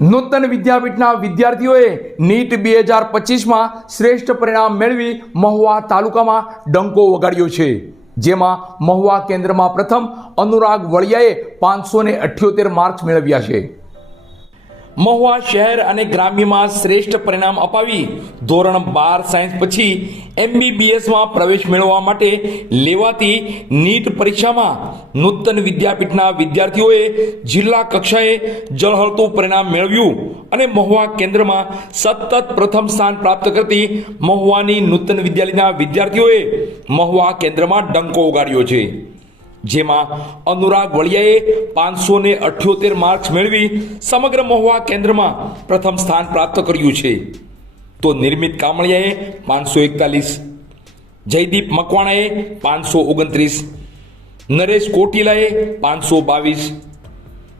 નૂતન વિદ્યાપીઠના વિદ્યાર્થીઓએ નીટ બે હજાર પચીસમાં શ્રેષ્ઠ પરિણામ મેળવી મહુવા તાલુકામાં ડંકો વગાડ્યો છે. જેમાં મહુવા કેન્દ્રમાં પ્રથમ અનુરાગ વળિયાએ પાંચસો ને અઠ્યોતેર માર્ક્સ મેળવ્યા છે. મહુવા શહેર અને ગ્રામ્યમાં શ્રેષ્ઠ પરિણામ અપાવી ધોરણ બાર સાયન્સ પછી એમબીબીએસમાં પ્રવેશ મેળવવા માટે લેવાતી નીટ પરીક્ષામાં નૂતન વિદ્યાપીઠના વિદ્યાર્થીઓએ જિલ્લા કક્ષાએ જળહળતું પરિણામ મેળવ્યું અને મહુવા કેન્દ્રમાં સતત પ્રથમ સ્થાન પ્રાપ્ત કરતી મહુવાની નૂતન વિદ્યાલયના વિદ્યાર્થીઓએ મહુવા કેન્દ્રમાં ડંકો ઉગાડ્યો છે. જેમાં અનુરાગ વળિયાએ પાંચસો ને અઠ્યોતેર માર્ક્સ મેળવી સમગ્ર મહુવા કેન્દ્રમાં પ્રથમ સ્થાન પ્રાપ્ત કર્યું છે. તો નિર્મિત કામળિયાએ પાંચસો એકતાલીસ, જયદીપ મકવાણાએ પાંચસો ઓગણત્રીસ, નરેશ કોટીલાએ પાંચસો બાવીસ,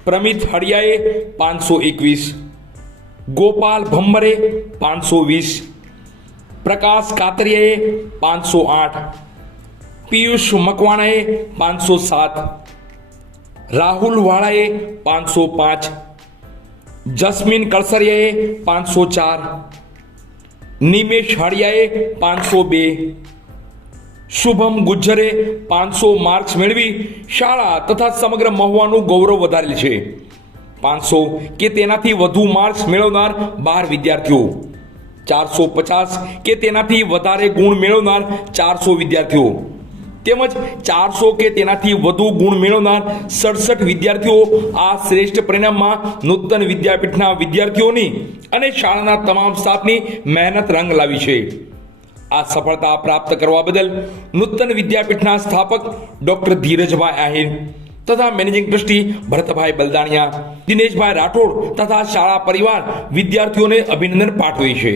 પ્રમિત હળિયાએ પાંચસો એકવીસ, ગોપાલ ભમ્મરે પાંચસો વીસ, પ્રકાશ કાતરિયાએ પાંચસો આઠ પિયુષ મકવાણાએ પાંચસો સાત, રાહુલ વાળાએ પાંચસો પાંચ, જસ્મીન કળસરિયાએ પાંચસો ચાર, નિમેશ હાડિયાએ પાંચસો બે, શુભમ ગુજ્જરે પાંચસો માર્ક્સ મેળવી શાળા તથા સમગ્ર મહુવાનું ગૌરવ વધારેલ છે. પાંચસો કે તેનાથી વધુ માર્ક્સ મેળવનાર બાર વિદ્યાર્થીઓ. ચારસો પચાસ કે તેનાથી વધારે ગુણ મેળવનાર ચારસો વિદ્યાર્થીઓ. તેમજ ચારસો કે તેનાથી વધુ ગુણ મેળવનાર સડસઠ વિદ્યાર્થીઓ આ શ્રેષ્ઠ પરિણામમાં નૂતન વિદ્યાપીઠના વિદ્યાર્થીઓની અને શાળાના તમામ સ્ટાફની મહેનત રંગ લાવી છે. આ સફળતા પ્રાપ્ત કરવા બદલ નૂતન વિદ્યાપીઠના સ્થાપક ડોક્ટર ધીરજભાઈ આહિર તથા મેનેજિંગ ટ્રસ્ટી ભરતભાઈ બલદાણિયા, દિનેશભાઈ રાઠોડ તથા શાળા પરિવાર વિદ્યાર્થીઓને અભિનંદન પાઠવે છે.